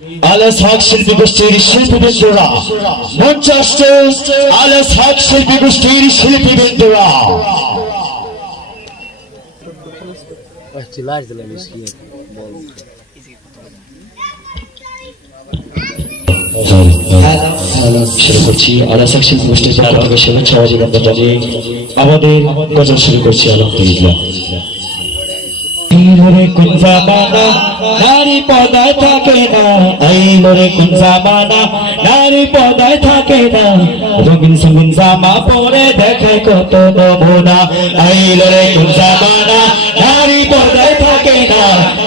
আলাস হক শিল্পী গোষ্ঠীর শিল্পীবৃন্দরা মঞ্চে আসছে। আলাস হক শিল্পী গোষ্ঠীর শিল্পীবৃন্দরা শুরু করছি। আলাস হক শিল্পী গোষ্ঠীর পক্ষ থেকে শুভেচ্ছা অভিনন্দন জানিয়ে আমাদের গজল শুরু করছি। আলহামদুলিল্লাহ। কোন জামানা নারী পদায় থাকে না, আইলোরে কোন জামানা নারী পদায় থাকে না, রঙিন সঙ্গিন জামা পরে দেখায় কত নমুনা। আইলোরে কোন জামানা নারী পদায় থাকে না,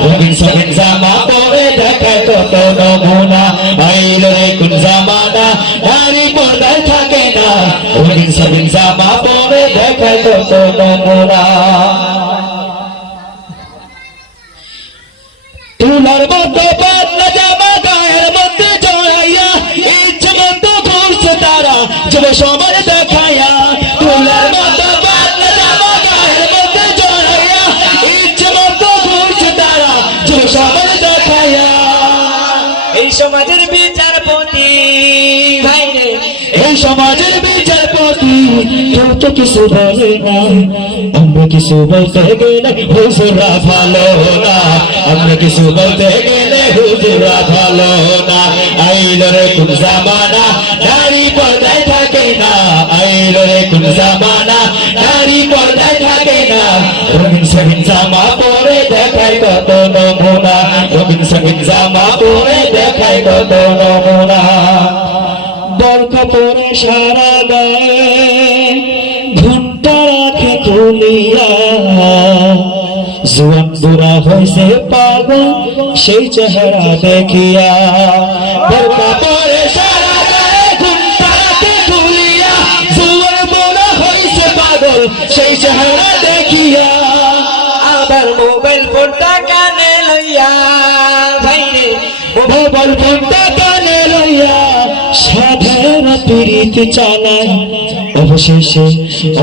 রঙিন সঙ্গিন জামা পরে দেখায় কত নমুনা। আইলোরে কোন জামানা নারী পদায় থাকে না, রঙিন সঙ্গিন জামা পরে দেখায় কত নমুনা। তুলার মতো পাতলা জামা গায়ের মধ্যে জড়াইয়া ইচ্ছে মতো ঘুরছে তারা যুব সমাজ দেখাইয়া। তুলার মতো পাতলা জামা গায়ের মধ্যে জড়াইয়া ইচ্ছে মতো ঘুরছে তারা যুব সমাজ দেখাইয়া। এই সমাজের বিচারপতি ভাইরে, এই সমাজের বিচারপতি কেউ তো কিছু বলে না, আমরা কিছু বলতে গেলে হুজুররা ভালো না, আমরা কিছু বলতে গেলে হুজুররা ভালো না। আইলো রে কোন জামানা নারী পর্দায় থাকে না, আইলো রে কোন জামানা নারী পর্দায় থাকে না, রঙিন সঙ্গিন জামা পরে দেখায় কত নমুনা, রঙিন সঙ্গিন জামা পরে দেখায় কত নমুনা। বরখা পরে সারা গায়ে ঘুমটা রাখে খুলিয়া, জুয়ান বুড়া হয়েছে পাগল সেই চেহারা দেখিয়া। বরখা পরে সারা গায়ে ঘুমটা রাখে খুলিয়া, জুয়ান বুড়া হয়েছে পাগল সেই চেহারা দেখিয়া। আবার মোবাইল ফোনটা কানে লইয়া ভাইরে, মোবাইল ফোনটা কানে লইয়া সাধারণ প্রীতি চালায়, অবশেষে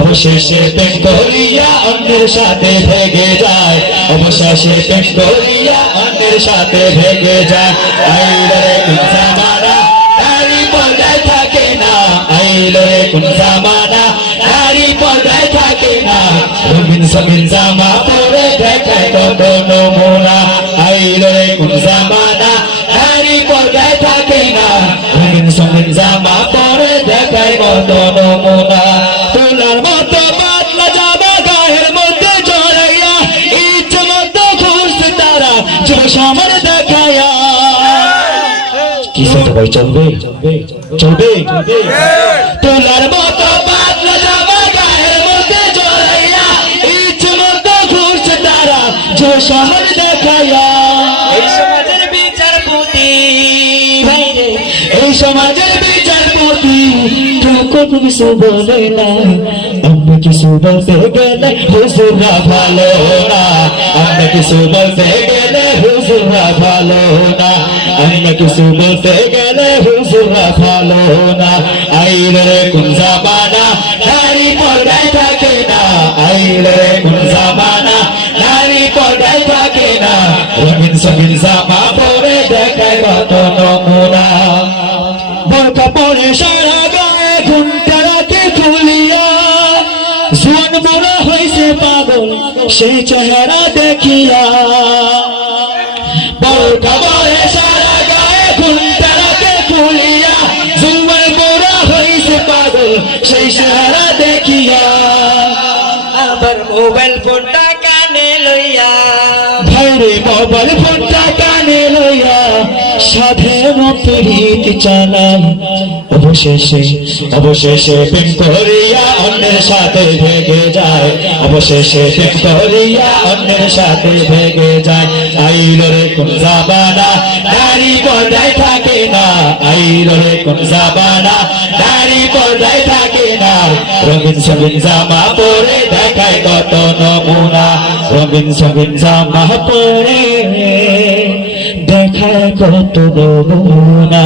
অবশেষে প্রেম করিয়া অন্যের সাথে ভেগে যায়, অবশেষে প্রেম করিয়া অন্যের সাথে ভেগে যায়। আইলো রে কোন জামানা নারী পর্দায় থাকে না, আইলো রে কোন জামানা নারী পর্দায় থাকে না, রঙিন সঙ্গিন জামা পরে দেখায় কত নমুনা। আইলো রে কোন জামানা নারী পর্দায় থাকে না, রঙিন সঙ্গিন জামা পরে দেখায় কত নমুনা। তোলার মতো পাতলা জামা গায়ের মধ্যে জড়াইয়া ইচ্ছে মতো ঘুরছে তারা যুব সমাজ দেখাইয়া। কি সেটা ভাই চলবে চলবে? তোলার মতো পাতলা জামা গায়ের মধ্যে জড়াইয়া ইচ্ছে মতো ঘুরছে তারা যুব সমাজ দেখাইয়া। এই সমাজের বিচারপতি ভাইরে, এই সমাজের বিচারপতি কেউ কত কিছু বলে না, আমরা কিছু বলতে গেলে হুজুররা ভালো না, আমরা কিছু বলতে গেলে হুজুররা ভালো না, আমরা কিছু বলতে গেলে হুজুররা ভালো না। আইলো রে কোন জামানা নারী পর্দায় থাকে না, আইলো রে কোন জামানা নারী পর্দায় থাকে না, রঙিন সঙ্গিন জামা পরে দেখায় কত নমুনা। বোরকা পরে সারা গায়ে ঘুমটা রাখে খুলিয়া, জুয়ান বুড়া হয়েছে পাগল সেই চেহারা দেখিয়া। বোরকা পরে সারা গায়ে ঘুমটা রাখে খুলিয়া, জুয়ান বুড়া হয়েছে পাগল সেই চেহারা দেখিয়া। আবার মোবাইল ফোনটা কানে লইয়া ভাইরে মোবাইল ফোনটা কানে লইয়া সাধের প্রীতি চালায়, অবশেষে অবশেষে প্রেম করিয়া অন্যের সাথে ভেগে যায়, অবশেষে প্রেম করিয়া অন্যের সাথে ভেগে যায়। আইলো রে কোন জামানা নারী পর্দায় থাকে না, আইলো রে কোন জামানা নারী পর্দায় থাকে না, রঙিন সঙ্গিন জামা পরে দেখায় কত নমুনা, রঙিন সঙ্গিন জামা পরে দেখায় কত নমুনা।